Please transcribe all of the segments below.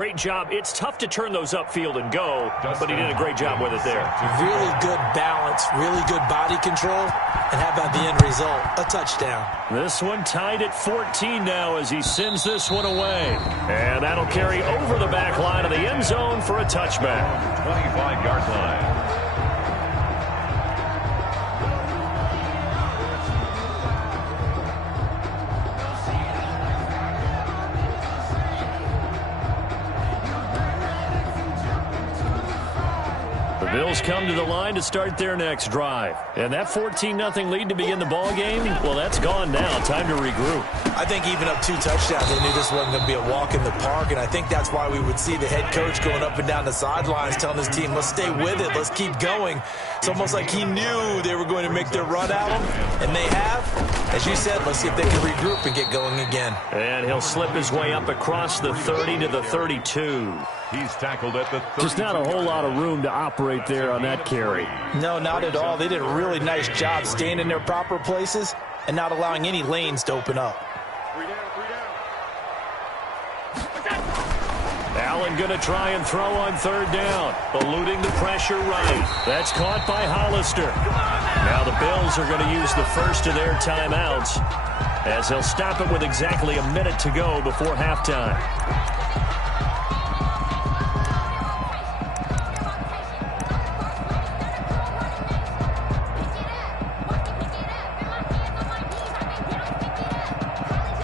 Great job. It's tough to turn those upfield and go, but he did a great job with it there. Really good balance, really good body control, and how about the end result? A touchdown. This one tied at 14 now as he sends this one away. And that'll carry over the back line of the end zone for a touchback. 25-yard line. Bills come to the line to start their next drive. And that 14-0 lead to begin the ball game, well, that's gone now. Time to regroup. I think even up 2 touchdowns, they knew this wasn't going to be a walk in the park, and I think that's why we would see the head coach going up and down the sidelines telling his team, let's stay with it, let's keep going. It's almost like he knew they were going to make their run at him, and they have. As you said, let's see if they can regroup and get going again. And he'll slip his way up across the 30 to the 32. He's tackled at the 30. Just not a whole lot of room to operate there on that carry. No, not at all. They did a really nice job staying in their proper places and not allowing any lanes to open up. Allen going to try and throw on third down, eluding the pressure right. That's caught by Hollister. Now the Bills are going to use the first of their timeouts as they'll stop it with exactly a minute to go before halftime.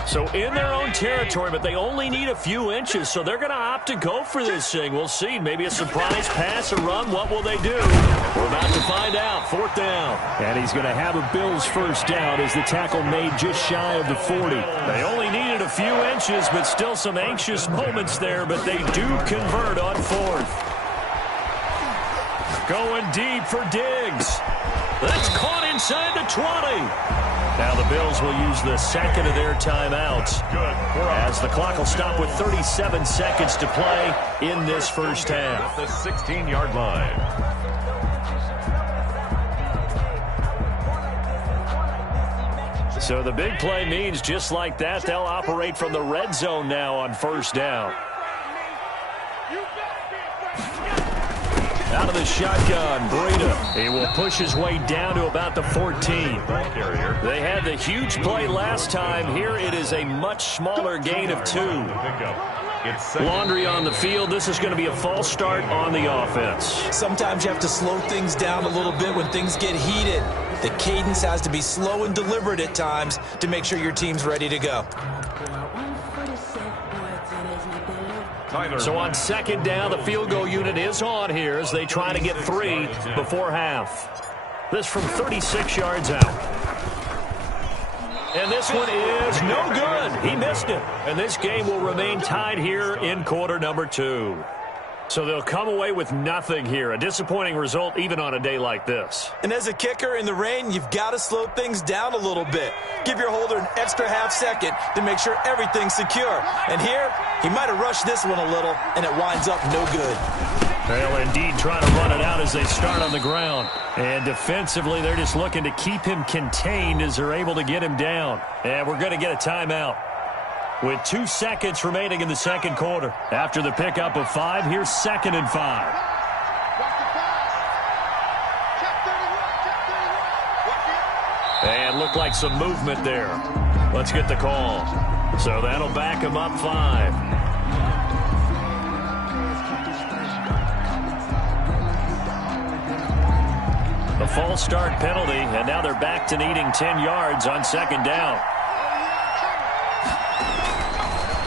So in their own territory, but they only need a few inches, so they're going to opt to go for this thing. We'll see. Maybe a surprise pass, a run. What will they do? We're about to find out. Fourth down. And he's going to have a Bills first down as the tackle made just shy of the 40. They only needed a few inches, but still some anxious moments there, but they do convert on fourth. Going deep for Diggs. That's caught inside the 20. Now the Bills will use the second of their timeouts as the clock will stop with 37 seconds to play in this first half. At the 16-yard line. So the big play means just like that, they'll operate from the red zone now on first down. Out of the shotgun, Breida. He will push his way down to about the 14. They had the huge play last time. Here it is a much smaller gain of 2. Laundry on the field. This is going to be a false start on the offense. Sometimes you have to slow things down a little bit when things get heated. The cadence has to be slow and deliberate at times to make sure your team's ready to go. So on second down, the field goal unit is on here as they try to get 3 before half. This from 36 yards out. And this one is no good. He missed it. And this game will remain tied here in quarter number 2. So they'll come away with nothing here. A disappointing result even on a day like this. And as a kicker in the rain, you've got to slow things down a little bit. Give your holder an extra half second to make sure everything's secure. And here, he might have rushed this one a little, and it winds up no good. They'll indeed try to run it out as they start on the ground. And defensively, they're just looking to keep him contained as they're able to get him down. And we're going to get a timeout with 2 seconds remaining in the second quarter. After the pickup of 5, here's 2nd and 5. And looked like some movement there. Let's get the call. So that'll back him up 5. The false start penalty, and now they're back to needing 10 yards on second down.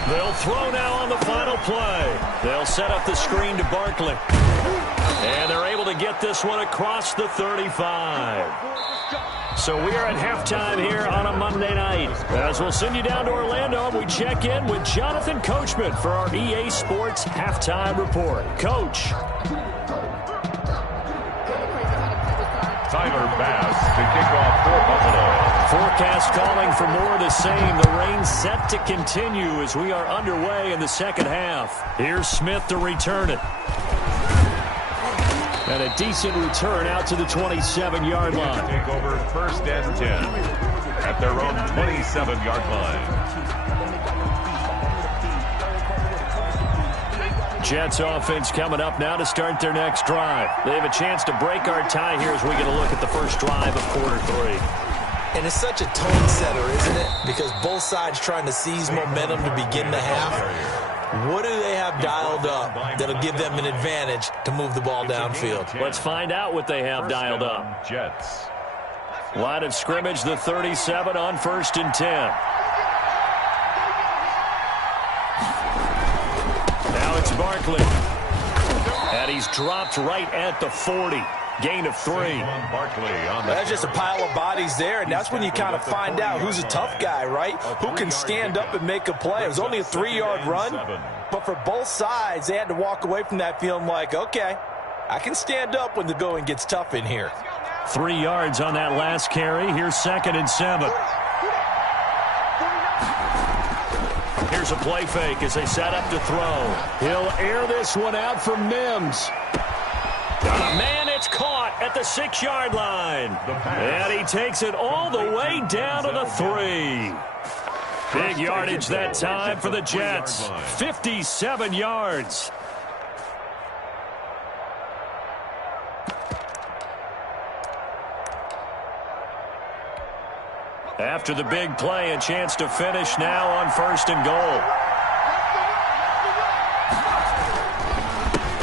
They'll throw now on the final play. They'll set up the screen to Barkley. And they're able to get this one across the 35. So we are at halftime here on a Monday night. As we'll send you down to Orlando, we check in with Jonathan Coachman for our EA Sports Halftime Report. Coach. Tyler Bass to kick off for Buffalo. Forecast calling for more of the same. The rain set to continue as we are underway in the second half. Here's Smith to return it. And a decent return out to the 27-yard line. Take over 1st and 10 at their own 27-yard line. Jets offense coming up now to start their next drive. They have a chance to break our tie here as we get a look at the first drive of quarter 3. And it's such a tone setter, isn't it? Because both sides trying to seize momentum to begin the half. What do they have dialed up that'll give them an advantage to move the ball downfield? Let's find out what they have dialed up. Jets. Line of scrimmage, the 37 on 1st and 10. Now it's Barkley. And he's dropped right at the 40. Gain of 3. That's just a pile of bodies there, and that's when you kind of find out who's a tough guy, right? Who can stand up and make a play. It was only a 3-yard run, but for both sides, they had to walk away from that feeling like, okay, I can stand up when the going gets tough in here. 3 yards on that last carry. Here's 2nd and 7. Here's a play fake as they set up to throw. He'll air this one out for Mims. Man, it's caught at the 6-yard line. And he takes it all the way down to the 3. Big yardage that time for the Jets. 57 yards. After the big play, a chance to finish now on 1st and goal.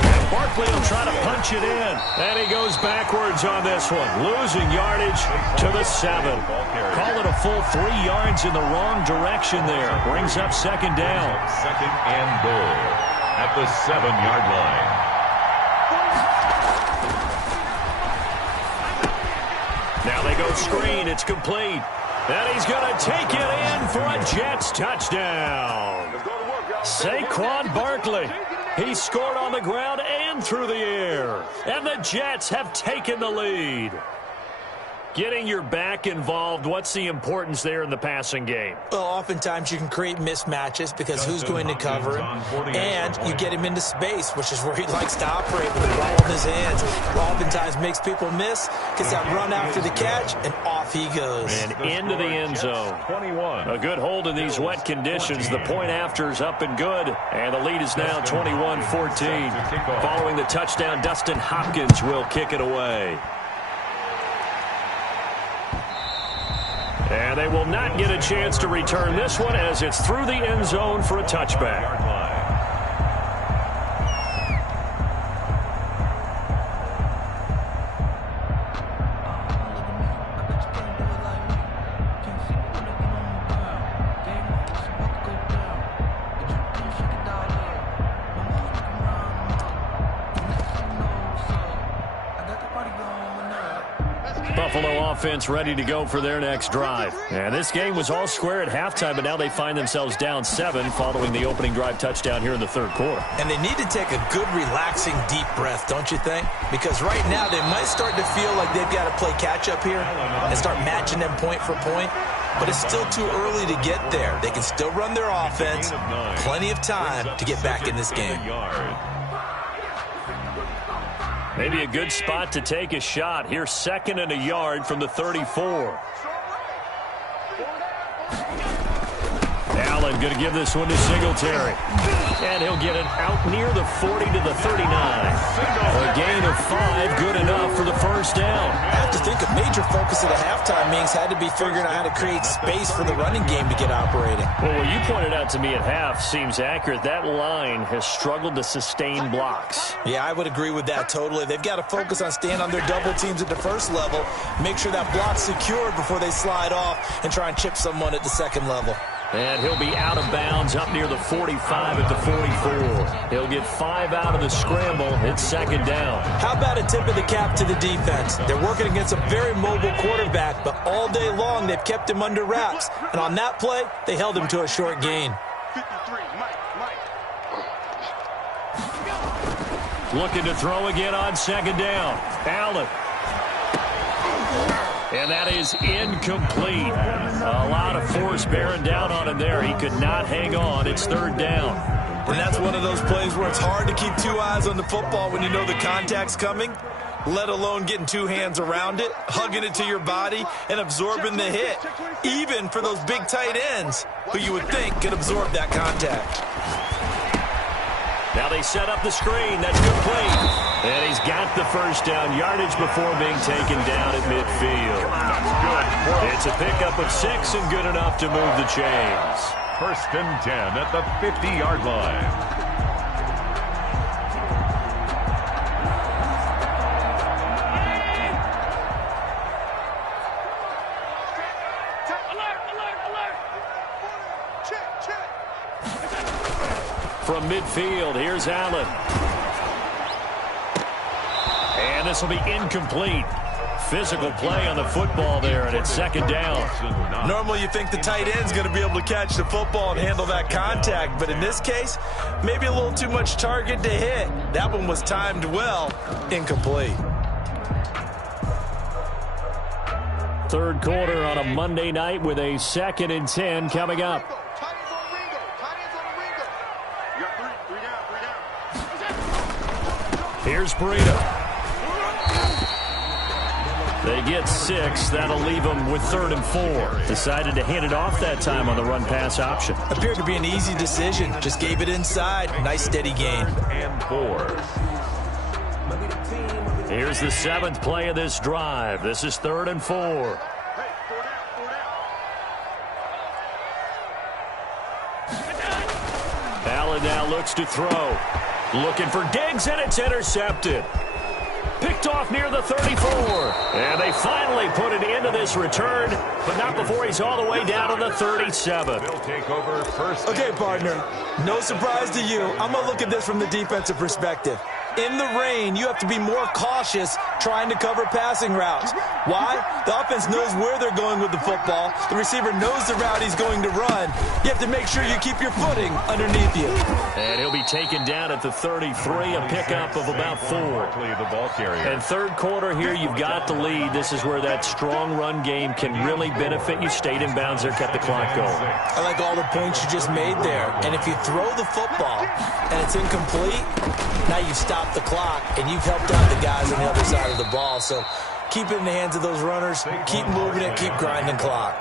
And Barkley will try to punch it in. And he goes backwards on this one, losing yardage to the 7. Call it a full 3 yards in the wrong direction there. Brings up 2nd down. 2nd and goal at the 7-yard line. Now they go screen. It's complete. And he's going to take it in for a Jets touchdown. Saquon Barkley. He scored on the ground and through the air. And the Jets have taken the lead. Getting your back involved, what's the importance there in the passing game? Well, oftentimes you can create mismatches because who's going to cover him, and you get him into space, which is where he likes to operate with the ball in his hands. Oftentimes makes people miss, gets that run after the catch, and off he goes. And into the end zone. 21. A good hold in these wet conditions. The point after is up and good, and the lead is now 21-14. Following the touchdown, Dustin Hopkins will kick it away. And they will not get a chance to return this one as it's through the end zone for a touchback. Buffalo offense ready to go for their next drive. And this game was all square at halftime, but now they find themselves down 7 following the opening drive touchdown here in the 3rd quarter. And they need to take a good, relaxing, deep breath, don't you think? Because right now they might start to feel like they've got to play catch-up here and start matching them point for point. But it's still too early to get there. They can still run their offense. Plenty of time to get back in this game. Maybe a good spot to take a shot. Here's 2nd and a yard from the 34. Allen going to give this one to Singletary. And he'll get it out near the 40 to the 39. A gain of 5, good enough for the first down. I have to think a major focus of the halftime meetings had to be figuring out how to create space for the running game to get operating. Well, what you pointed out to me at half seems accurate. That line has struggled to sustain blocks. Yeah, I would agree with that totally. They've got to focus on staying on their double teams at the first level, make sure that block's secured before they slide off and try and chip someone at the second level. And he'll be out of bounds up near the 45 at the 44. He'll get 5 out of the scramble. It's 2nd down. How about a tip of the cap to the defense? They're working against a very mobile quarterback, but all day long they've kept him under wraps. And on that play, they held him to a short gain. Looking to throw again on 2nd down. Allen. And that is incomplete. A lot of force bearing down on him there. He could not hang on. It's 3rd down. And that's one of those plays where it's hard to keep 2 eyes on the football when you know the contact's coming, let alone getting 2 hands around it, hugging it to your body, and absorbing the hit, even for those big tight ends who you would think could absorb that contact. Now they set up the screen. That's complete. And he's got the first down yardage before being taken down at midfield. It's a pickup of 6 and good enough to move the chains. 1st and 10 at the 50-yard line. From midfield, here's Allen. And this will be incomplete. Physical play on the football there, and it's 2nd down. Normally you think the tight end's going to be able to catch the football and handle that contact, but in this case, maybe a little too much target to hit. That one was timed well. Incomplete. 3rd quarter on a Monday night with a 2nd and 10 coming up. Here's Burrito. They get 6. That'll leave them with 3rd and 4. Decided to hand it off that time on the run-pass option. Appeared to be an easy decision. Just gave it inside. Nice steady gain. And 4. Here's the 7th play of this drive. This is 3rd and 4. Allen now looks to throw. Looking for Diggs, and it's intercepted. Picked off near the 34. And they finally put an end to this return, but not before he's all the way down to the 37. They'll take over 1st. Okay, partner. No surprise to you. I'm going to look at this from the defensive perspective. In the rain, you have to be more cautious trying to cover passing routes. Why? The offense knows where they're going with the football. The receiver knows the route he's going to run. You have to make sure you keep your footing underneath you. And he'll be taken down at the 33, a pickup of about 4. The ball carrier. And 3rd quarter here, you've got the lead. This is where that strong run game can really benefit you. Stayed in bounds there, kept the clock going. I like all the points you just made there. And if you throw the football and it's incomplete, now you stop the clock, and you've helped out the guys on the other side of the ball. So keep it in the hands of those runners, keep moving it, keep grinding clock.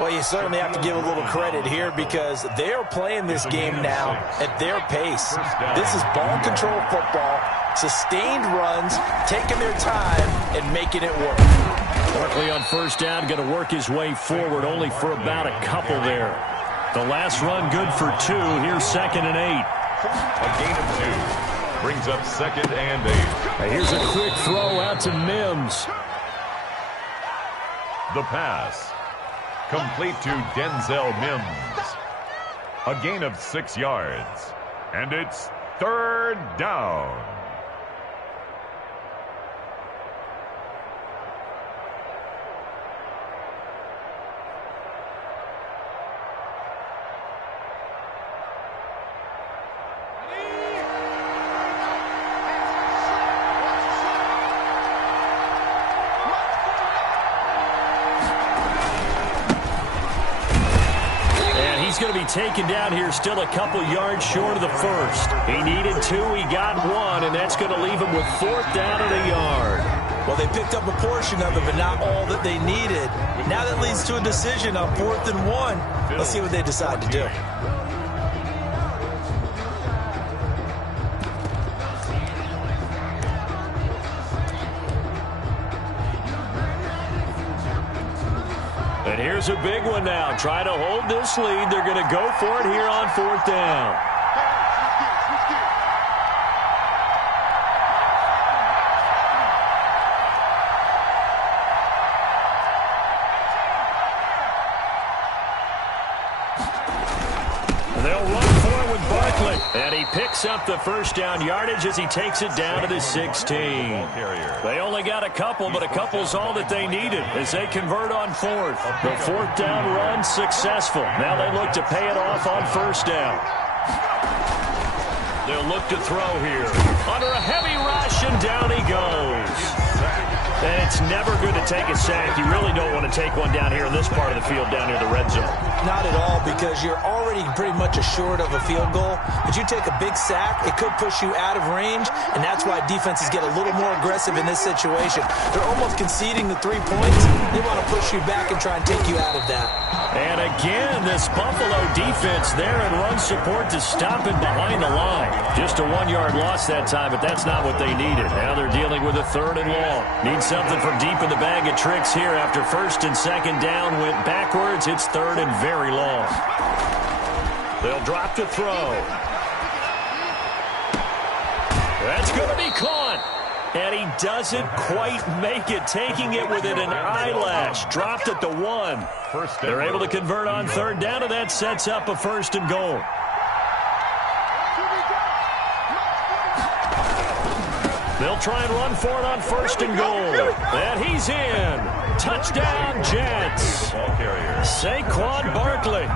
Well, you certainly have to give a little credit here because they're playing this game now at their pace. This is ball control football, sustained runs, taking their time and making it work. Barkley on 1st down, going to work his way forward, only for about a couple there. The last run good for 2. Here's 2nd and 8. A gain of 2. Brings up 2nd and 8. Here's a quick throw out to Mims. The pass. Complete to Denzel Mims. A gain of 6 yards. And it's 3rd down. He's going to be taken down here, still a couple yards short of the 1st. He needed 2, he got 1, and that's going to leave him with 4th down and a yard. Well, they picked up a portion of it, but not all that they needed. Now that leads to a decision on 4th and 1. Let's see what they decide to do. And here's a big one now. Trying to hold this lead. They're going to go for it here on 4th down. They'll run for it with Barkley. And he picks up the 1st down yardage as he takes it down to the 16. They only got a couple, but a couple's all that they needed as they convert on 4th. The 4th down run successful. Now they look to pay it off on 1st down. They'll look to throw here. Under a heavy rush, and down he goes. And it's never good to take a sack. You really don't want to take one down here in this part of the field, down near the red zone. Not at all, because you're already pretty much assured of a field goal. But you take a big sack, it could push you out of range, and that's why defenses get a little more aggressive in this situation. They're almost conceding the 3 points. They want to push you back and try and take you out of that. And again, this Buffalo defense there in run support to stop him behind the line. Just a 1-yard loss that time, but that's not what they needed. Now they're dealing with a 3rd and long. Need something from deep in the bag of tricks here after 1st and 2nd down went backwards. It's 3rd and very long. They'll drop to throw. That's going to be caught. And he doesn't quite make it, taking it within an eyelash. Dropped at the 1. They're able to convert on 3rd down, and that sets up a 1st and goal. They'll try and run for it on 1st and goal. And he's in. Touchdown, Jets. Saquon Barkley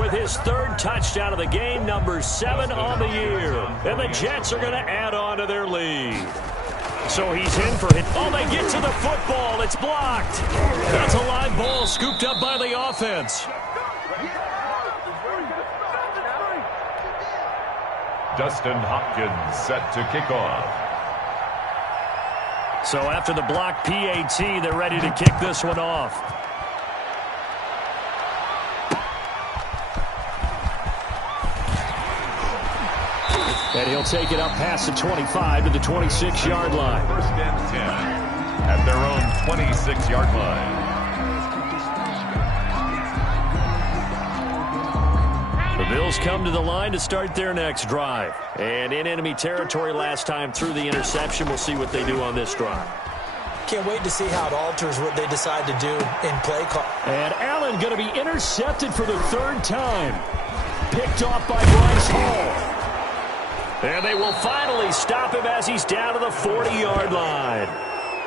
with his 3rd touchdown of the game, number 7 on the year. And the Jets are going to add on to their lead. So he's in for it. Oh, they get to the football. It's blocked. That's a live ball scooped up by the offense. Dustin Hopkins set to kick off. So after the block PAT, they're ready to kick this one off. And he'll take it up past the 25 to the 26-yard line. 1st and 10 at their own 26-yard line. The Bills come to the line to start their next drive. And in enemy territory last time through the interception. We'll see what they do on this drive. Can't wait to see how it alters what they decide to do in play call. And Allen going to be intercepted for the 3rd time. Picked off by Bryce Hall. And they will finally stop him as he's down to the 40-yard line.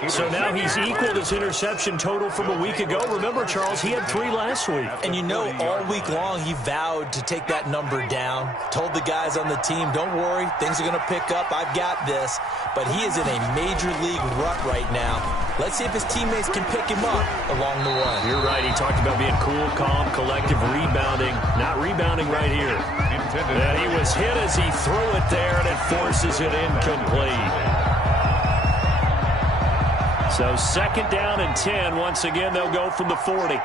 So now he's equaled his interception total from a week ago. Remember, Charles, he had 3 last week. And you know, all week long he vowed to take that number down. Told the guys on the team, don't worry, things are going to pick up. I've got this. But he is in a major league rut right now. Let's see if his teammates can pick him up along the way. You're right. He talked about being cool, calm, collective, rebounding. Not rebounding right here. And he was hit as he threw it there, and it forces it incomplete. So 2nd down and 10. Once again, they'll go from the 40.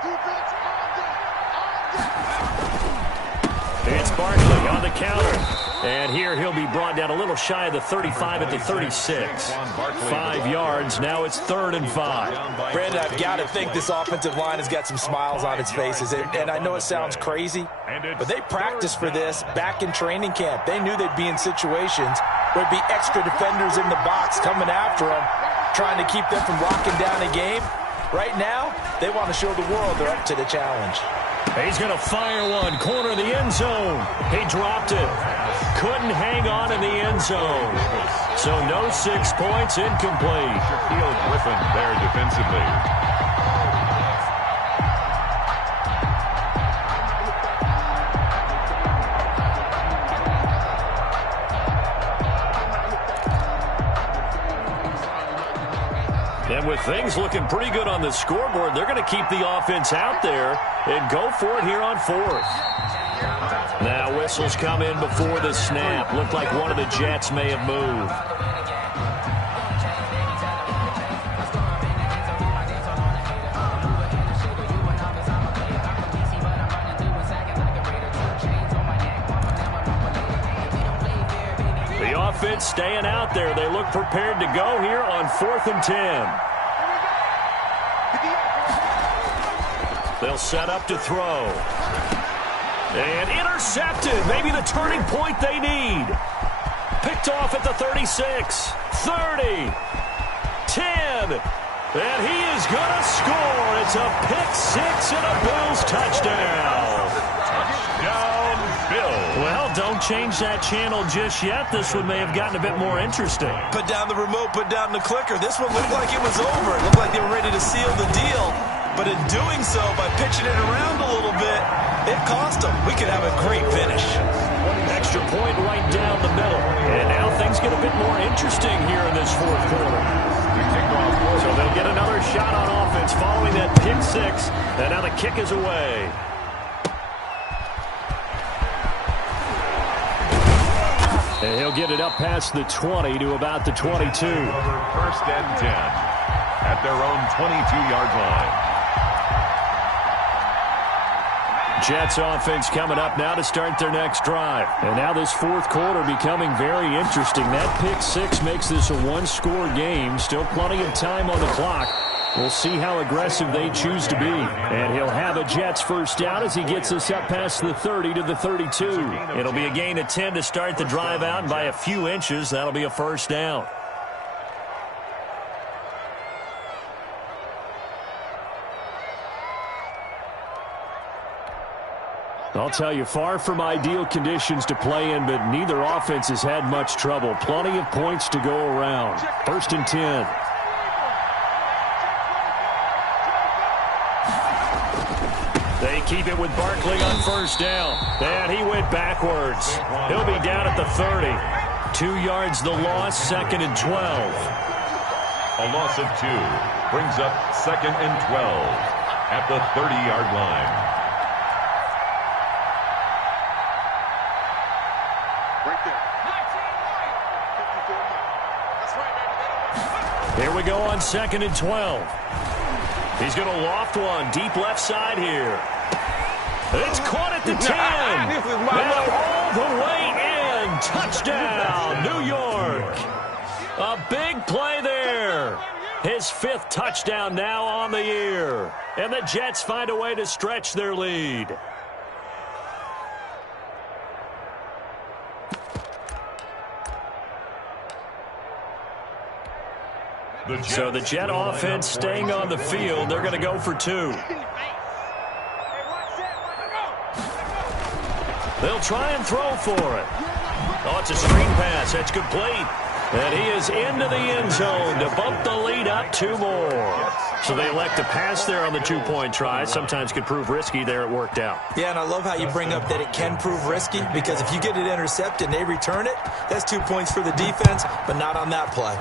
It's Barkley on the counter. And here he'll be brought down a little shy of the 35 at the 36. 5 yards. Now it's 3rd and 5. Brandon, I've got to think this offensive line has got some smiles on its faces. And I know it sounds crazy, but they practiced for this back in training camp. They knew they'd be in situations where there'd be extra defenders in the box coming after them, trying to keep them from locking down a game. Right now, they want to show the world they're up to the challenge. He's going to fire one. Corner of the end zone. He dropped it. Couldn't hang on in the end zone. So no 6 points, incomplete. Shaquille Griffin there defensively. And with things looking pretty good on the scoreboard, they're going to keep the offense out there and go for it here on 4th. Now whistles come in before the snap. Looked like one of the Jets may have moved. The offense staying out there. They look prepared to go here on 4th and 10. They'll set up to throw. And intercepted. Maybe the turning point they need. Picked off at the 36. 30. 10. And he is going to score. It's a pick 6 and a Bills touchdown. Touchdown, Bills. Well, don't change that channel just yet. This one may have gotten a bit more interesting. Put down the remote, put down the clicker. This one looked like it was over. It looked like they were ready to seal the deal. But in doing so, by pitching it around a little bit, it cost them. We could have a great finish. Extra point right down the middle. And now things things get a bit more interesting here in this fourth quarter. So they'll get another shot on offense following that pick six. And now the kick is away. And he'll get it up past the 20 to about the 22. First and 10 at their own 22-yard line. Jets offense coming up now to start their next drive. And now this fourth quarter becoming very interesting. That pick six makes this a one-score game. Still plenty of time on the clock. We'll see how aggressive they choose to be. And he'll have a Jets first down as he gets us up past the 30 to the 32. It'll be a gain of 10 to start the drive out, and by a few inches, that'll be a first down. I'll tell you, far from ideal conditions to play in, but neither offense has had much trouble. Plenty of points to go around. First and 10. They keep it with Barkley on first down. And he went backwards. He'll be down at the 30. 2 yards the loss, second and 12. A loss of 2 brings up second and 12 at the 30-yard line. Here we go on second and 12. He's going to loft one deep left side here. It's caught at the 10. And all the way in. Touchdown, New York. A big play there. His 5th touchdown now on the year. And the Jets find a way to stretch their lead. So the Jet offense staying on the field. They're going to go for 2. They'll try and throw for it. Oh, it's a screen pass. That's complete. And he is into the end zone to bump the lead up 2 more. So they elect to pass there on the 2-point try. Sometimes could prove risky. There it worked out. Yeah, and I love how you bring up that it can prove risky, because if you get it intercepted and they return it, that's 2 points for the defense, but not on that play.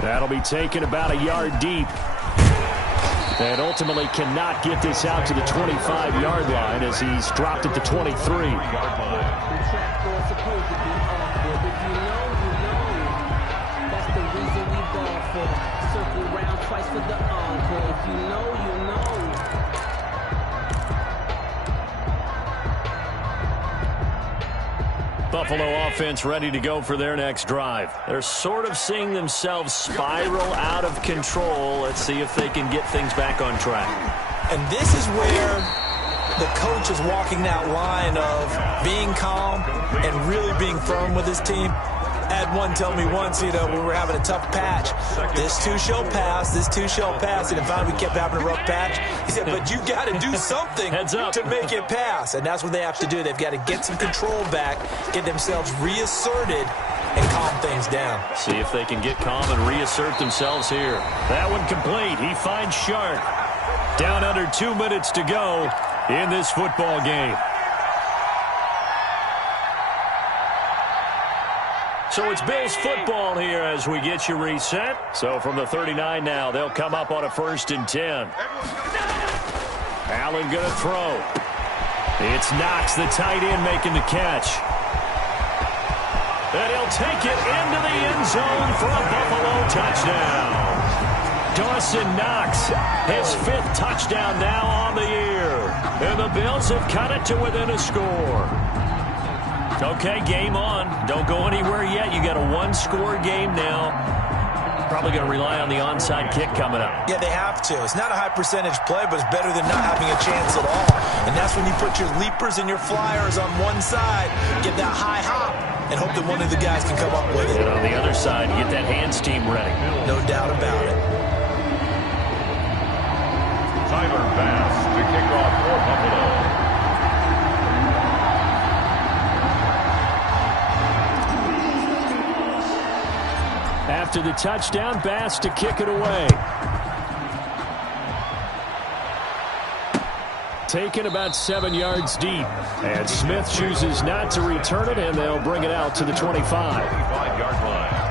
That'll be taken about a yard deep. And ultimately cannot get this out to the 25-yard line as he's dropped at the 23. Buffalo offense ready to go for their next drive. They're sort of seeing themselves spiral out of control. Let's see if they can get things back on track. And this is where the coach is walking that line of being calm and really being firm with his team. I had one tell me once, we were having a tough patch. This too shall pass, this too shall pass. And finally we kept having a rough patch. He said, but you got to do something to make it pass. And that's what they have to do. They've got to get some control back, get themselves reasserted, and calm things down. See if they can get calm and reassert themselves here. That one complete. He finds Sharp. Down under 2 minutes to go in this football game. So it's Bills football here as we get you reset. So from the 39 now, they'll come up on a first and 10. Allen going to throw. It's Knox, the tight end, making the catch. And he'll take it into the end zone for a Buffalo touchdown. Dawson Knox, his 5th touchdown now on the year. And the Bills have cut it to within a score. Okay, game on. Don't go anywhere yet. You got a one-score game now. Probably going to rely on the onside kick coming up. Yeah, they have to. It's not a high-percentage play, but it's better than not having a chance at all. And that's when you put your leapers and your flyers on one side, get that high hop, and hope that one of the guys can come up with it. And on the other side, you get that hands team ready. No doubt about it. Tyler Bass to kick off for Buffalo. After the touchdown, Bass to kick it away. taken about 7 yards deep. And Smith chooses not to return it, and they'll bring it out to the 25. 25-yard line.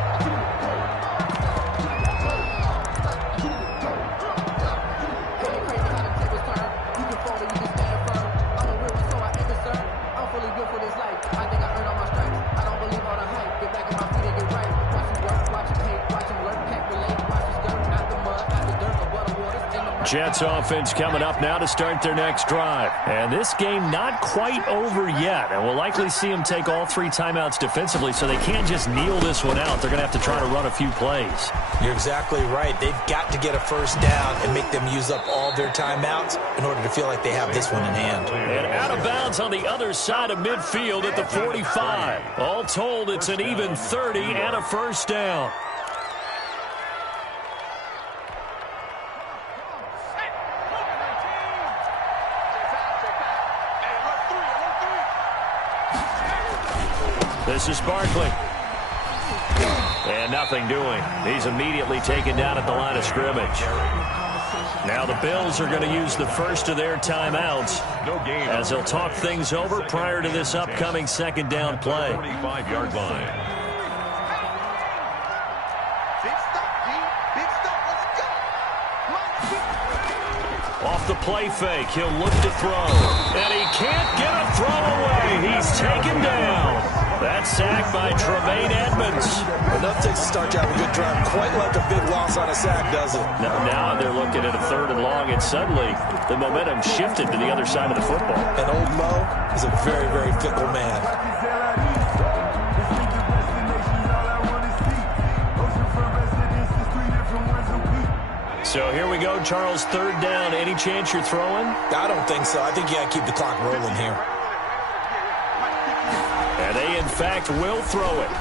Jets offense coming up now to start their next drive. And this game not quite over yet. And we'll likely see them take all 3 timeouts defensively, so they can't just kneel this one out. They're going to have to try to run a few plays. You're exactly right. They've got to get a first down and make them use up all their timeouts in order to feel like they have this one in hand. And out of bounds on the other side of midfield at the 45. All told, it's an even 30 and a first down. This is Barkley. And nothing doing. He's immediately taken down at the line of scrimmage. Now the Bills are going to use the first of their timeouts as they'll talk things over prior to this upcoming second down play. 45-yard line. Off the play fake, he'll look to throw. And he can't get a throw away. He's taken down. That's sacked by Tremaine Edmonds. Enough takes to start to have a good drive. Quite like a big loss on a sack, does it? Now they're looking at a 3rd and long, and suddenly the momentum shifted to the other side of the football. And old Mo is a very, very fickle man. So here we go, Charles, 3rd down. Any chance you're throwing? I don't think so. I think you got to keep the clock rolling here. And they, in fact, will throw it.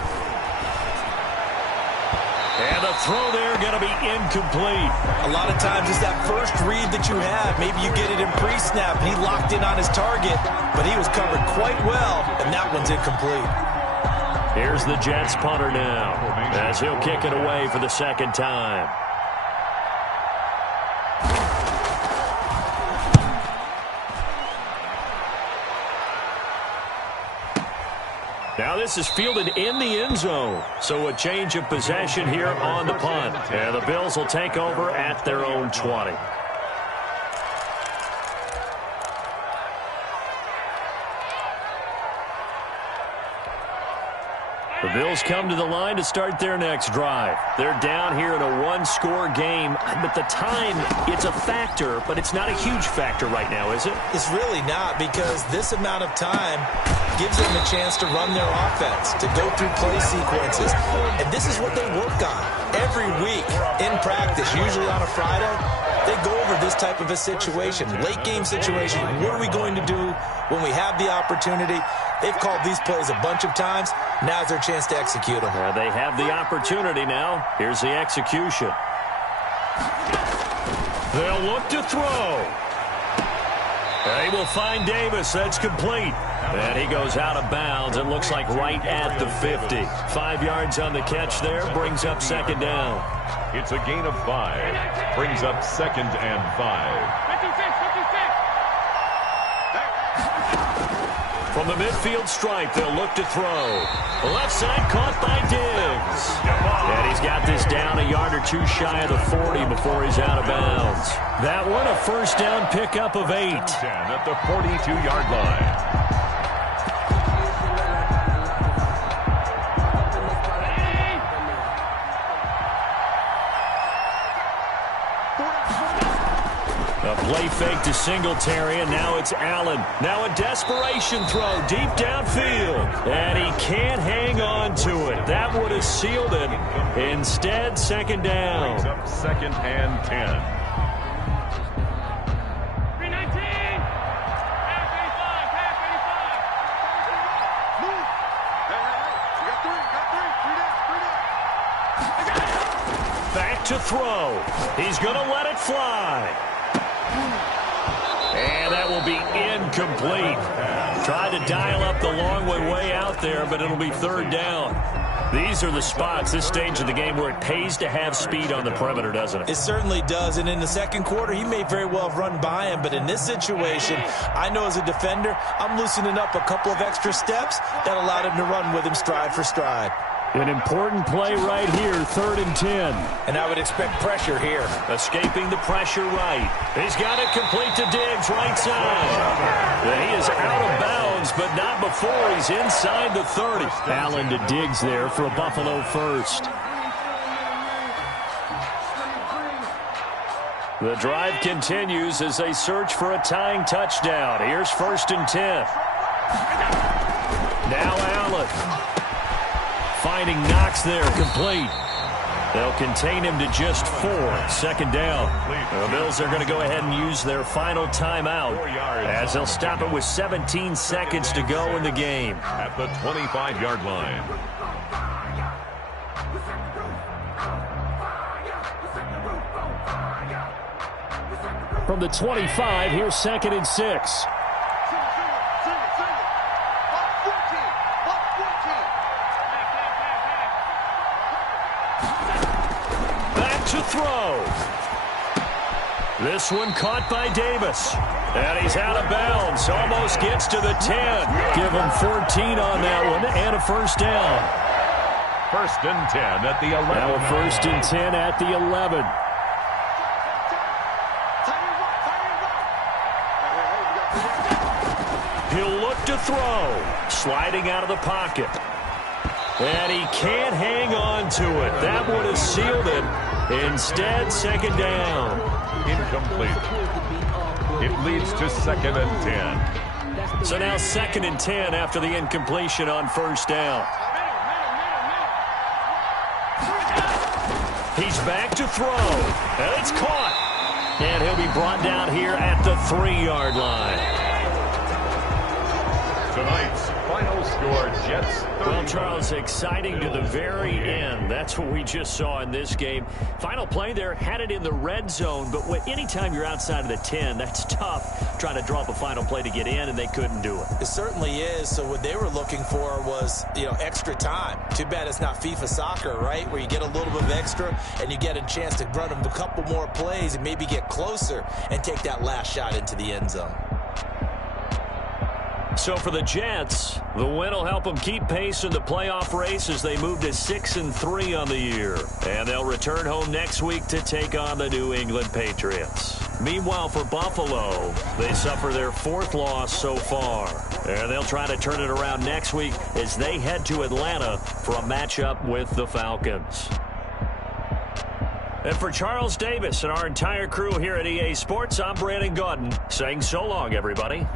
And the throw there going to be incomplete. A lot of times it's that first read that you have. Maybe you get it in pre-snap, and he locked in on his target, but he was covered quite well, and that one's incomplete. Here's the Jets punter now, as he'll kick it away for the second time. Now this is fielded in the end zone. So a change of possession here on the punt. And the Bills will take over at their own 20. The Bills come to the line to start their next drive. They're down here in a 1-score game, but the time, it's a factor, but it's not a huge factor right now, is it? It's really not, because this amount of time gives them a chance to run their offense, to go through play sequences. And this is what they work on every week in practice, usually on a Friday. They go over this type of a situation, late game situation. What are we going to do when we have the opportunity? They've called these plays a bunch of times. Now's their chance to execute them. They have the opportunity now. Here's the execution. They'll look to throw. They will find Davis. That's complete. And he goes out of bounds. It looks like right at the 50. 5 yards on the catch there. Brings up second down. It's a gain of 5. Brings up 2nd and 5. From the midfield stripe, they'll look to throw. Left side caught by Diggs. And he's got this down a yard or two shy of the 40 before he's out of bounds. That one a first down pickup of 8. 10 at the 42-yard line. A play fake to Singletary, and now it's Allen. Now a desperation throw deep downfield. And he can't hang on to it. That would have sealed it. Instead, second down. Brings up 2nd and 10. Back to throw. He's going to let it fly. And that will be incomplete. Tried to dial up the long way out there, but it'll be 3rd down. These are the spots, this stage of the game, where it pays to have speed on the perimeter, doesn't it? It certainly does, and in the second quarter, he may very well have run by him, but in this situation, I know as a defender, I'm loosening up a couple of extra steps that allowed him to run with him stride for stride. An important play right here, 3rd and 10. And I would expect pressure here. Escaping the pressure right. He's got it complete to Diggs, right side. He is out of bounds, but not before he's inside the 30. Allen to Diggs there for a Buffalo first. The drive continues as they search for a tying touchdown. Here's 1st and 10. Now Allen. Finding Knox there, complete. They'll contain him to just 4. 2nd down. The Bills are going to go ahead and use their final timeout as they'll stop it with 17 seconds to go in the game. At the 25-yard line. From the 25, here's 2nd and 6. To throw. This one caught by Davis. And he's out of bounds. Almost gets to the 10. Give him 14 on that one and a 1st down. 1st and 10 at the 11. Now a 1st and 10 at the 11. He'll look to throw. Sliding out of the pocket. And he can't hang on to it. That would have sealed it. Instead, 2nd down. Incomplete. It leads to 2nd and 10. So now 2nd and 10 after the incompletion on 1st down. He's back to throw. And it's caught. And he'll be brought down here at the 3-yard line. Tonight's final score, Jets 30. Well, Charles, exciting to the very end. That's what we just saw in this game. Final play there, had it in the red zone, but anytime you're outside of the 10, that's tough trying to draw up a final play to get in, and they couldn't do it. It certainly is. So what they were looking for was, extra time. Too bad it's not FIFA soccer, right, where you get a little bit of extra and you get a chance to run a couple more plays and maybe get closer and take that last shot into the end zone. So for the Jets, the win will help them keep pace in the playoff race as they move to 6-3 on the year. And they'll return home next week to take on the New England Patriots. Meanwhile, for Buffalo, they suffer their 4th loss so far. And they'll try to turn it around next week as they head to Atlanta for a matchup with the Falcons. And for Charles Davis and our entire crew here at EA Sports, I'm Brandon Gaudin saying so long, everybody.